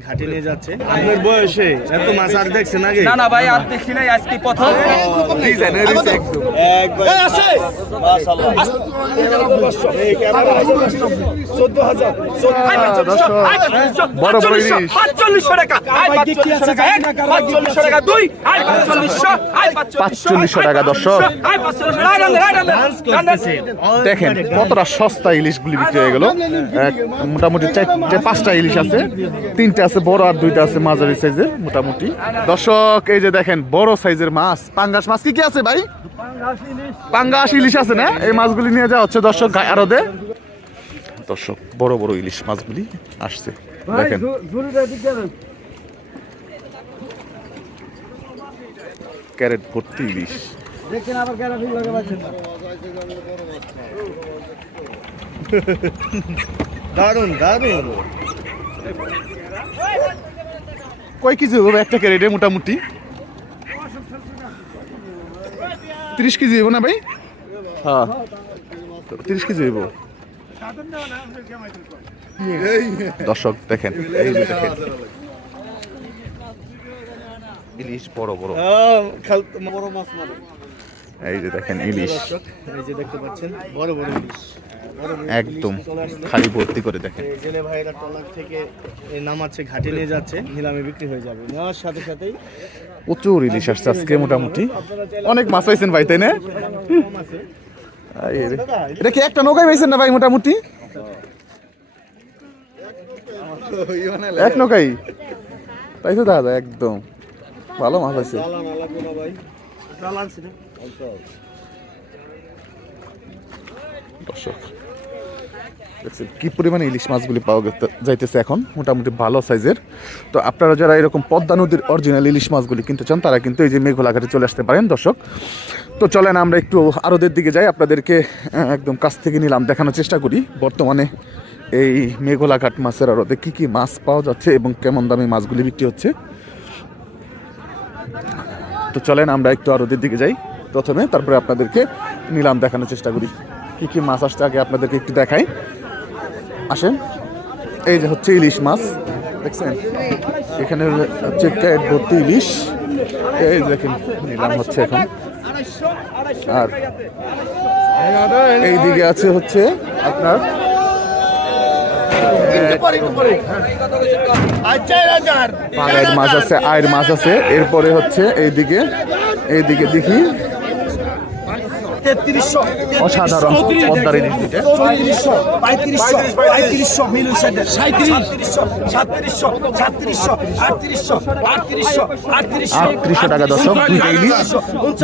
করে নিয়ে যাচ্ছে। বয়সে এত মাছ আর দেখছেন না ভাই আর দেখি আজকে প্রথম। রিজেন রিজেন টাকা। 4500 টাকা। টাকা দুই 4500 টাকা 4500 টাকা দর্শক। 4500 দেখেন কতটা সস্তা ইলিশ ইলিশগুলি বিক্রি হয়ে গেল। মোটামুটি চারটে পাঁচটা ইলিশ আছে তিনটা আছে বড় আর দুইটা আছে মাঝারি সাইজের মোটামুটি। দর্শক এই যে দেখেন বড় সাইজের মাছ পাঙ্গাস মাছ কি কি আছে ভাই? পাঙ্গাস ইলিশ আছে না? এই মাছগুলি নিয়ে যাওয়া হচ্ছে দর্শক আরদে দর্শক বড় বড় ইলিশ মাছগুলি আসছে। দেখেন। ক্যারেট ভর্তি ইলিশ। দারুণ দারুণ কয় কেজি হবে একটা ক্যারেটে মোটামুটি? তিরিশ কেজি হইব না ভাই? হ্যাঁ। তিরিশ কেজি হইব। দর্শক দেখেন এই যে দেখেন। ইলিশ বড় বড়। বড় মাছ মানে এই যে দেখেন ইলিশ। এই যে দেখতে পাচ্ছেন বড় বড় ইলিশ। একদম খালি ভর্তি করে দেখেন। জেলে ভাইরা টলার থেকে এই নামাচ্ছে ঘাটে নিয়ে যাচ্ছে নিলামে বিক্রি হয়ে যাবে। নেওয়ার সাথে সাথেই প্রচুর ইলিশ আসছে আজকে মোটামুটি। অনেক মাছ পাইছেন ভাই তাই না। এটা কি একটা নৌকায় পাইছেন না ভাই মোটামুটি? এক নৌকাই তাই তো দাদা একদম। ভালো মাছ আছে। দর্শক, দেখছেন কি পরিমাণে ইলিশ মাছগুলি পাওয়া যাইতেছে এখন, মোটামুটি ভালো সাইজের। তো আপনারা যারা এরকম পদ্মা নদীর অরিজিনাল ইলিশ মাছগুলি কিনতে চান, তারা কিন্তু এই যে মেঘলাঘাটে চলে আসতে পারেন, দর্শক। তো চলেন আমরা একটু আরদের দিকে যাই, আপনাদেরকে একদম কাছ থেকে নিলাম, দেখানোর চেষ্টা করি। বর্তমানে এই মেঘলাঘাট মাছের আড়তে কী কী মাছ পাওয়া যাচ্ছে এবং কেমন দামে মাছগুলি বিক্রি হচ্ছে? তো চলেন, আমরা একটু আরদের দিকে যাই প্রথমে, তারপরে আপনাদেরকে নিলাম দেখানোর চেষ্টা করি। কি কি মাছ আসছে আগে আপনাদেরকে একটু দেখাই। আসেন, এই যে হচ্ছে ইলিশ মাছ, দেখছেন? এখানে হচ্ছে ক্যাট ভর্তি ইলিশ। এই দেখেন, নিলাম হচ্ছে এখন। আর এই দিকে আছে হচ্ছে আপনার পাড়ার মাছ আছে আয়ের মাছ আছে। এরপরে হচ্ছে এইদিকে এইদিকে দেখি। তেত্রিশশো অসাধারণ পদ্মার ইলিশ দুইটা চৌত্রিশশো পঁয়ত্রিশশো পঁয়ত্রিশশো মিল সাঁত্রিশশো সাতত্রিশশো সাতত্রিশশো আটত্রিশশো আটত্রিশশো আটত্রিশশো আটত্রিশশো টাকা দর্শক দুইটা ইলিশ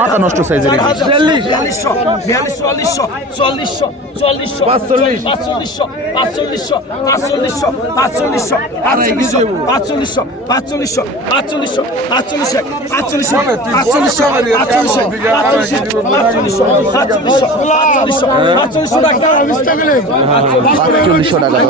মাথা নষ্ট সাইজের ইলিশ বিয়াল্লিশশো বিয়াল্লিশ চুয়াল্লিশশো চল্লিশশো চল্লিশ পাঁচচল্লিশশো পাঁচচল্লিশশো পাঁচচল্লিশশো পাঁচচল্লিশশো পাঁচচল্লিশশো পাঁচচল্লিশশো পাঁচচল্লিশশো পাঁচচল্লিশশো পাঁচচল্লিশশো পাঁচচল্লিশশো পাঁচচল্লিশশো পাঁচচল্লিশশো পাঁচচল্লিশশো পাঁচচল্লিশশো আটচল্লিশশো টাকা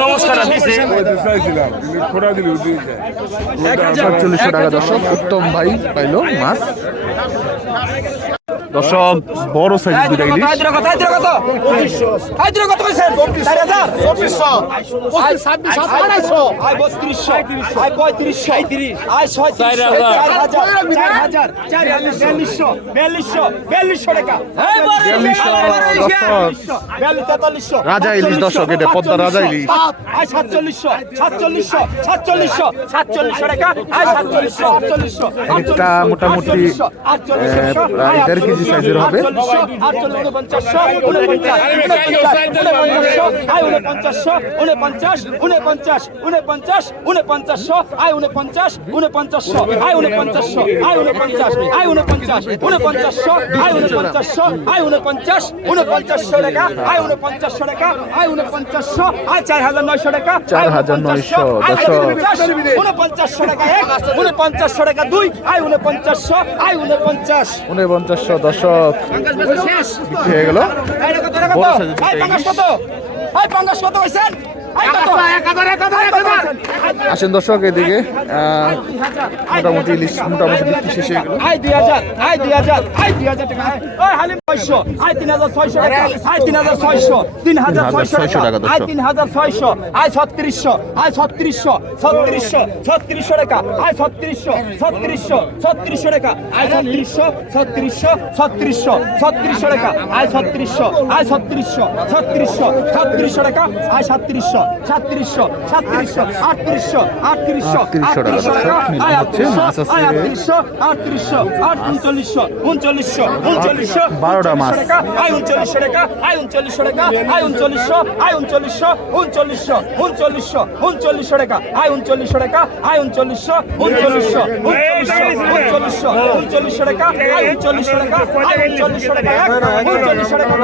নমস্কার সাতচল্লিশশো টাকা দর্শক উত্তম ভাই পাইলো মাছ। দর্শক বড় সাইজ দুইটা ইলিশ রাজা ইলিশ দর্শক এটা পদ্মা রাজা ইলিশ সাতচল্লিশশো সাতচল্লিশশো সাতচল্লিশশো সাতচল্লিশশো টাকা সাতচল্লিশশো মোটামুটি প্রায় দেড় কেজি সাইজের হবে চার হাজার নয়শো টাকা 4,900 দশক। উনপঞ্চাশশো টাকা এক উনপঞ্চাশশো টাকা দুই আয় উনপঞ্চাশশো আয় উনপঞ্চাশ উনপঞ্চাশশো বিক্রি হয়ে গেল। বড় কত? আসেন দর্শক এদিকে মোটামুটি ইলিশ মোটামুটি বিক্রি শেষ হয়ে গেল আয় দুই হাজার আয় দুই হাজার আয় দুই হাজার টাকা। ওই হালিম ছয়শো আয় তিন হাজার ছয়শো টাকা আয় তিন হাজার ছয়শো তিন হাজার ছয়শো 3,600 টাকা। আয় তিন হাজার ছয়শো আয় ছত্রিশশো আয় ছত্রিশশো ছত্রিশশো ছত্রিশশো টাকা আয় ছত্রিশশো ছত্রিশশো ছত্রিশশো টাকা আয় ছত্রিশশো ছত্রিশশো ছত্রিশশো ছত্রিশশো টাকা আয় ছত্রিশশো আয় ছত্রিশশো ছত্রিশশো ছত্রিশশো টাকা আয় সাতত্রিশশো সাতত্রিশশো সাতত্রিশশো আটত্রিশশো আটত্রিশশো 3800 টাকা দর্শক, নিলাম আয় হচ্ছে, মাছ আছে। আয় আটত্রিশশো আটত্রিশশো আট উনচল্লিশশো উনচল্লিশশো উনচল্লিশশো বারোটা। টাকা আয় উনচল্লিশশো টাকা আয় উনচল্লিশশো টাকা আয় উনচল্লিশশো আয় উনচল্লিশশো উনচল্লিশশো উনচল্লিশশো উনচল্লিশশো টাকা আয় উনচল্লিশশো টাকা আয় উনচল্লিশশো উনচল্লিশশো উনচল্লিশশো উনচল্লিশশো টাকা আয় উনচল্লিশশো টাকা আয় উনচল্লিশশো টাকা উনচল্লিশশো টাকা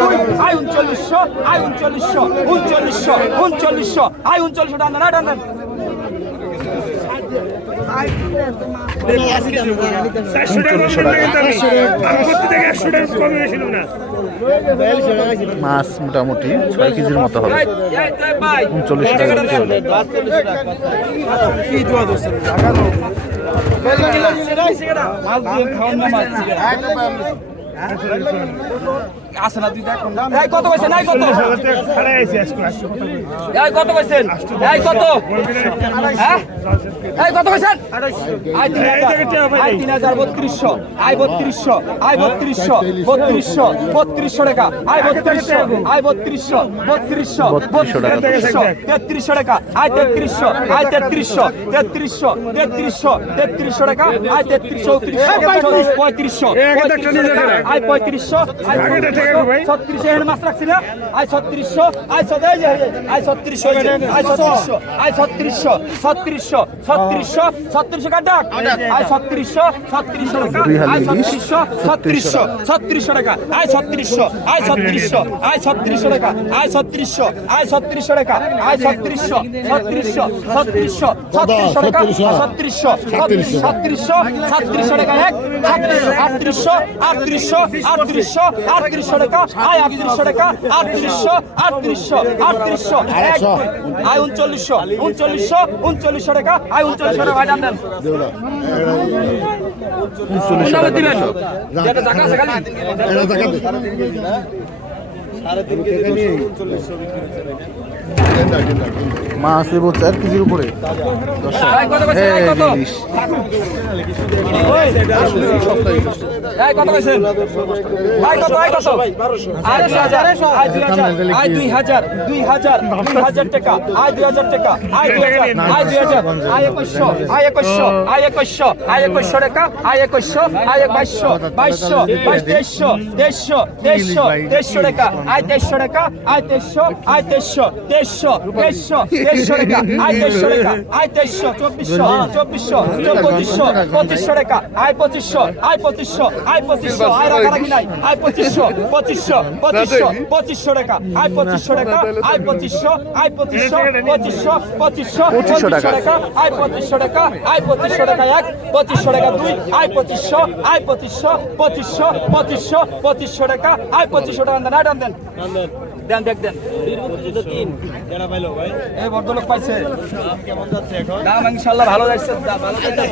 আয় উনচল্লিশশো আয় উনচল্লিশশো উনচল্লিশশো উনচল্লিশশো আয় উনচল্লিশশো টাকা না টানেন উনচল্লিশশো মাছ মোটামুটি ছয় কেজির মতো হবে। উনচল্লিশশো টাকা আছে না দুই দেখ এই কত কইছেন এই কত? এই কত কইছেন এই কত? হ্যাঁ? এই কত কইছেন আই তিন হাজার। আই আই বত্রিশশো। আই বত্রিশশো। বত্রিশশো। বত্রিশশো টাকা। আই বত্রিশশো। আই বত্রিশশো। বত্রিশশো। 3200 টাকা। তেত্রিশশো তেত্রিশশো টাকা। আই তেত্রিশশো। আই তেত্রিশশো। তেত্রিশশো। তেত্রিশশো। তেত্রিশশো টাকা। আই তেত্রিশশো। চৌত্রিশশো। পঁয়ত্রিশশো। আই পঁয়ত্রিশশো। আই ছত্রিশশো এখানে মাছ ছত্রিশশো ছত্রিশ আই ছত্রিশশো আই ছত্রিশশো আই ছত্রিশশো ছত্রিশশো ছত্রিশশো ছত্রিশশো কাটা আই ছত্রিশশো ছত্রিশশো টাকা দুই হাজার আই ইলিশ, ছত্রিশশো ছত্রিশশো ছত্রিশশো টাকা আই ছত্রিশশো আই ছত্রিশশো আই ছত্রিশশো টাকা আই ছত্রিশশো আই ছত্রিশশো টাকা আই ছত্রিশশো ছত্রিশশো ছত্রিশশো ছত্রিশশো টাকা ছত্রিশশো ছত্রিশশো ছত্রিশশো টাকা এক আটত্রিশশো আটত্রিশশো আটত্রিশশো আটত্রিশশো টাকা আয় আটত্রিশশো টাকা আটত্রিশশো আটত্রিশশো আটত্রিশশো আয় উনচল্লিশশো উনচল্লিশশো উনচল্লিশশো টাকা আয় উনচল্লিশশো টাকা ভাই দেন উনচল্লিশশো দিবেন টাকা আছে এবো চার কেজির উপরে দুই হাজার দুই হাজার দুই হাজার টাকা আয় দুই হাজার টাকা আয় দুই হাজার আয় দুই হাজার আয় একুশশো আয় একুশশো আয় একুশশো আয় একুশশো টাকা আয় একুশশো আয় বাইশশো বাইশশো বাইশ তেইশশো তেইশশো তেইশশো তেইশশো টাকা আয় তেইশশো টাকা আয় তেইশশো আয় তেইশশো তেইশশো তেইশশো তেইশশো টাকা আয় তেইশশো টাকা আয় তেইশশো চব্বিশশো চব্বিশশো পঁচিশশো পঁচিশশো টাকা আয় পঁচিশশো আয় পঁচিশশো আয় পঁচিশশো আয় রাখারাখি নাই আয় পঁচিশশো পঁচিশশো পঁচিশশো পঁচিশশো টাকা আয় পঁচিশশো টাকা আয় পঁচিশশো আয় পঁচিশশো পঁচিশশো পঁচিশশো পঁচিশশো টাকা। আয় পঁচিশশো টাকা আয় পঁচিশশো টাকা এক পঁচিশশো টাকা দুই আয় পঁচিশশো আয় পঁচিশশো পঁচিশশো পঁচিশশো পঁচিশশো টাকা আয় পঁচিশশো টাকা দেন আয় দেন on the দেন দেন। দেন এই ভদ্রলোক পাইছে। দাম ইনশাল্লাহ ভালো যাচ্ছে ভালো যাচ্ছে।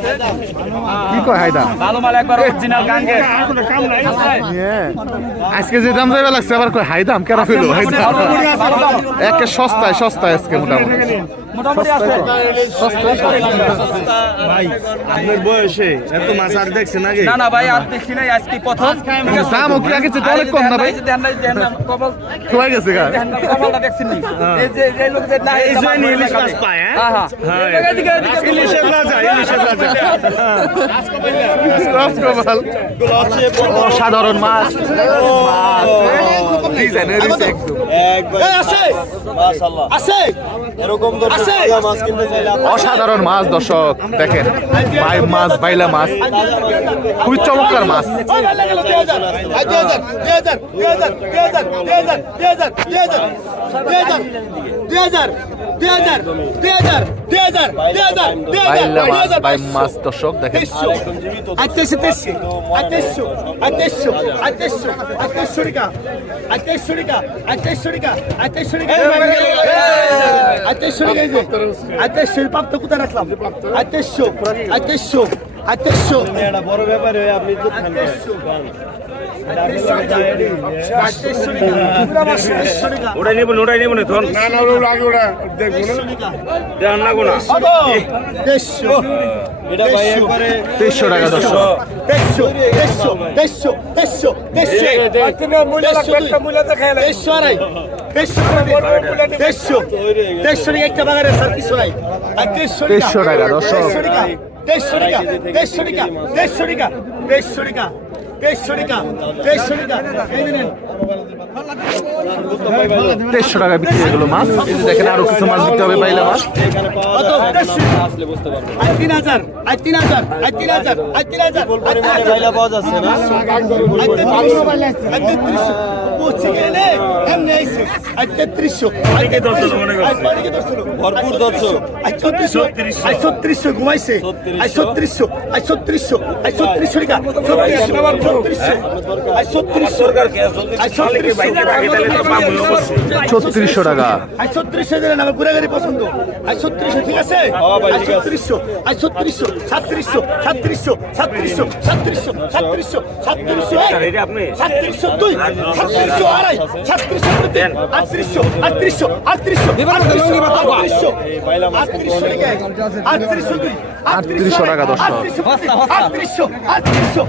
কি কয় হাইদা ভালো মাল একবার অরিজিনাল গাঙ্গে আজকে যে দাম যাইবা লাগছে আবার কয় হাই দাম কেন ফেলো হাই দাম ভালো দাম একে সস্তায় সস্তায় আজকে মোটামুটি। মোটামুটি আছে। ভাই আপনার বয়সে এত মাছ আর দেখছেন আগে না না ভাই আর দেখি নাই আজকে প্রথম। দাম ও কি অনেক কম না ভাই? দেন নাই, দেন নাই, কবল। খোয়া গেছে। গেছে গা কপালটা দেখছেন নি? এই যে এই লোক যে না এই এটা জন্য মাছ ইলিশ খাবে। মাছ পায়, হ্যাঁ? হ্যাঁ। রাজা রাজা রাজকপাল অসাধারণ মাছ অসাধারণ মাছ দর্শক দেখেন। ভাই মাছ বাইলা মাছ। খুবই চমৎকার মাছ। বাই মাছ দর্শক দেখেন প্রাপ্ত কোথায় রাখলাম আতেশো আতেশো আতেশো এটা বড় ব্যাপারে আপনি ওটাই নেব ওটাই নেব না ধন না না ওটা আগে ওটা দেখব না দেন না গোনা এটা ভাই একবারে তেইশশো টাকা দর্শক একটা বাগানে স্যার কিছু নাই আর দেড়শো দেড়শো টাকা, দর্শক। দেড়শো টাকা দেড়শো টাকা দেড়শো টাকা দেড়শো টাকা দেড়শো টাকা দেড়শো টাকা এই নেন তেইশশো টাকা বিক্রি হয়ে গেলো মাছ। এই যে দেখেন আরও কিছু মাছ বিক্রি হবে বাইলা মাছ তিন হাজার আর তিন হাজার আর তিন হাজার আর তিন হাজার আর পাওয়া যাচ্ছে না? আর তেত্রিশশো আর তেত্রিশশো। পৌঁছে গেলে এমনি আইসে আর তেত্রিশশো। আর তেত্রিশশো। আর বাড়িকে দর্শন ভরপুর দর্শক। আর চৌত্রিশশো আর ছত্রিশশো। ঘুমাইছে। আর ছত্রিশশো। আর ছত্রিশশো। আর ছত্রিশশো টাকা। ছত্রিশশো ছত্রিশশো। আর ছত্রিশশো। টাকা। আর ছত্রিশশো দিলেন আমার ঘুরাঘুরি পছন্দ। আর ছত্রিশশো ঠিক আছে? আর ছত্রিশশো আর ছত্রিশশো সাতত্রিশশো সাতত্রিশশো সাতত্রিশশো সাতত্রিশশো সাতত্রিশশো সাতত্রিশশো সাতত্রিশশো দুই সাতত্রিশশো আড়াই সাতত্রিশশো তিন আটত্রিশশো আটত্রিশশো আটত্রিশশো আটত্রিশশো আটত্রিশশো আটত্রিশশো আটত্রিশশো দুই। আটত্রিশশো টাকা দর্শক। আটত্রিশশো আটত্রিশশো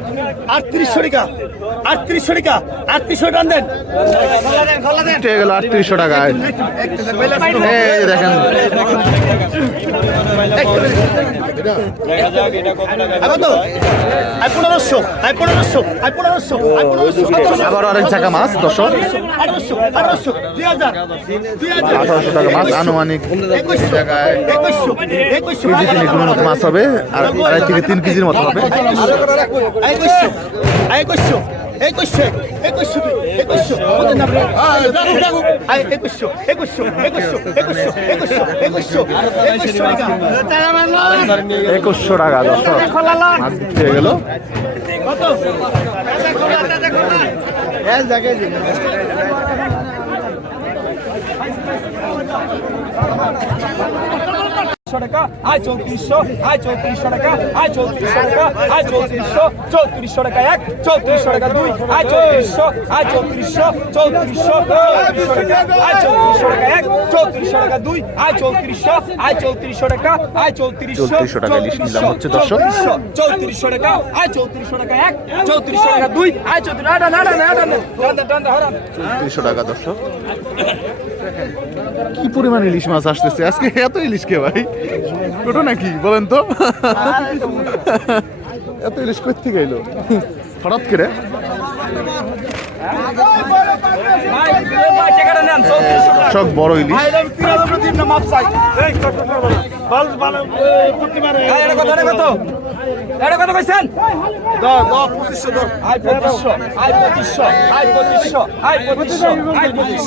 আটত্রিশশো টাকা আটত্রিশশো টাকা আটত্রিশশো টান দেন। উঠে গেল আটত্রিশশো টাকায়। এই দেখেন। দেখা যাক এটা কত টাকা আবার আরেক জায়গা মাছ দর্শক। আঠারোশো টাকা মাছ আনুমানিক জায়গায় কেজি তিন মাছ হবে আড়াই থেকে তিন কেজির মতো হবে। একুশশো টাকা হয়ে গেল। চৌত্রিশশো টাকা আয় চৌত্রিশশো আয় চৌত্রিশশো টাকা আয় চৌত্রিশশো টাকা আয় চৌত্রিশশো চৌত্রিশশো টাকা এক চৌত্রিশশো টাকা দুই আয় চৌত্রিশশো আয় চৌত্রিশশো চৌত্রিশশো চৌত্রিশশো টাকা আয় চৌত্রিশশো টাকা এক চৌত্রিশশো টাকা দুই আয় চৌত্রিশশো আয় চৌত্রিশশো টাকা আয় চৌত্রিশশো 3400 টাকা ইলিশ নিলাম হচ্ছে দর্শক। চৌত্রিশশো চৌত্রিশশো টাকা আয় চৌত্রিশশো টাকা এক চৌত্রিশশো টাকা দুই আয় চৌত্রিশ তিনশো টাকা দর্শক কি পরিমাণ ইলিশ মাছ আসতেছে? আজকে এত ইলিশ কে ভাই? ছোট নাকি বলেন তো? এত ইলিশ কই থেকে এলো? হঠাৎ করে? সব বড় ইলিশ। এটা কত, কইছেন?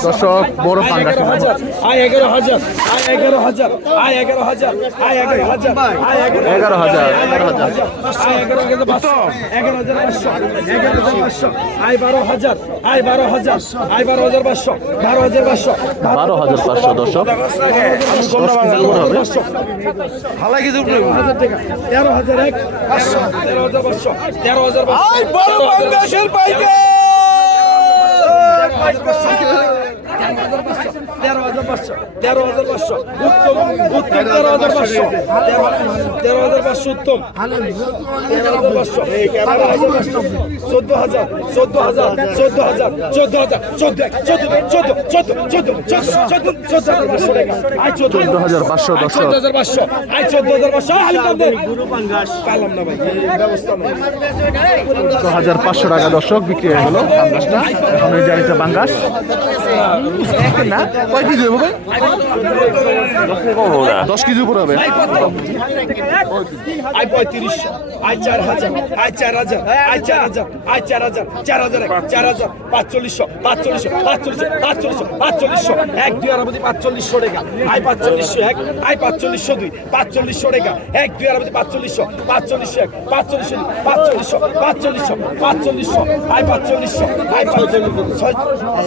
দর্শক বড় পাঙ্গাস। মাছ। আয় এগারো হাজার। আয় এগারো হাজার। আয় এগারো হাজার। আয় এগারো হাজার। আয় এগারো হাজার। এগারো হাজার আয় এগারো হাজার। পাঁচশো। এগারো হাজার পাঁচশো। এগারো হাজার পাঁচশো। আয় বারো হাজার। আয় বারো হাজার। আয় বারো হাজার পাঁচশো। বারো হাজার পাঁচশো। বারো হাজার পাঁচশো দর্শক। দশ উপর হবে। হাজার টাকা তেরো হাজার এক। তেরো হাজার হাজার তেরো হাজার পাঁচশো। তেরো হাজার পাঁচশো। তেরো হাজার হাজার চোদ্দ হাজার চোদ্দ হাজার হাজার, চোদ্দ চোদ্দ চোদ্দ চোদ্দ চোদ্দ পাঁচশো টাকা। হাজার পাঁচশো পাঁচশো। আই চোদ্দ হাজার পাঁচশো। পারলাম না ভাই হাজার পাঁচশো টাকা দর্শক বিক্রি হয়ে গেল বাঙ্গাসটা এখন বাঙ্গাস না, কয় দেবো ভাই? দশ কেজি উপরে হবে আই পঁয়ত্রিশ আই চার হাজার আই চার হাজার আই চার হাজার আই চার হাজার চার হাজার চার হাজার পাঁচচল্লিশশো পাঁচচল্লিশশো পাঁচচল্লিশশো পাঁচচল্লিশশো পাঁচচল্লিশশো এক দুই আরামতি পাঁচচল্লিশশো টাকা আই পাঁচচল্লিশশো এক আই পাঁচচল্লিশশো দুই পাঁচচল্লিশশো টাকা এক দুই আরামতি পাঁচচল্লিশশো পাঁচচল্লিশশো এক পাঁচচল্লিশশো দুই পাঁচচল্লিশশো পাঁচচল্লিশশো পাঁচচল্লিশশো আই পাঁচচল্লিশশো আই পাঁচচল্লিশশো ছয়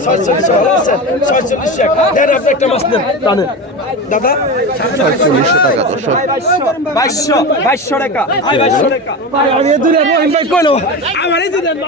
ছয়চল্লিশশো একটা নেন টানেন। দাদা? চল্লিশশো টাকা দর্শক। বাইশশো বাইশশো টাকা বাইশশো টাকা। আমি দূরে রহিম ভাই কইলো আমার এই দেন।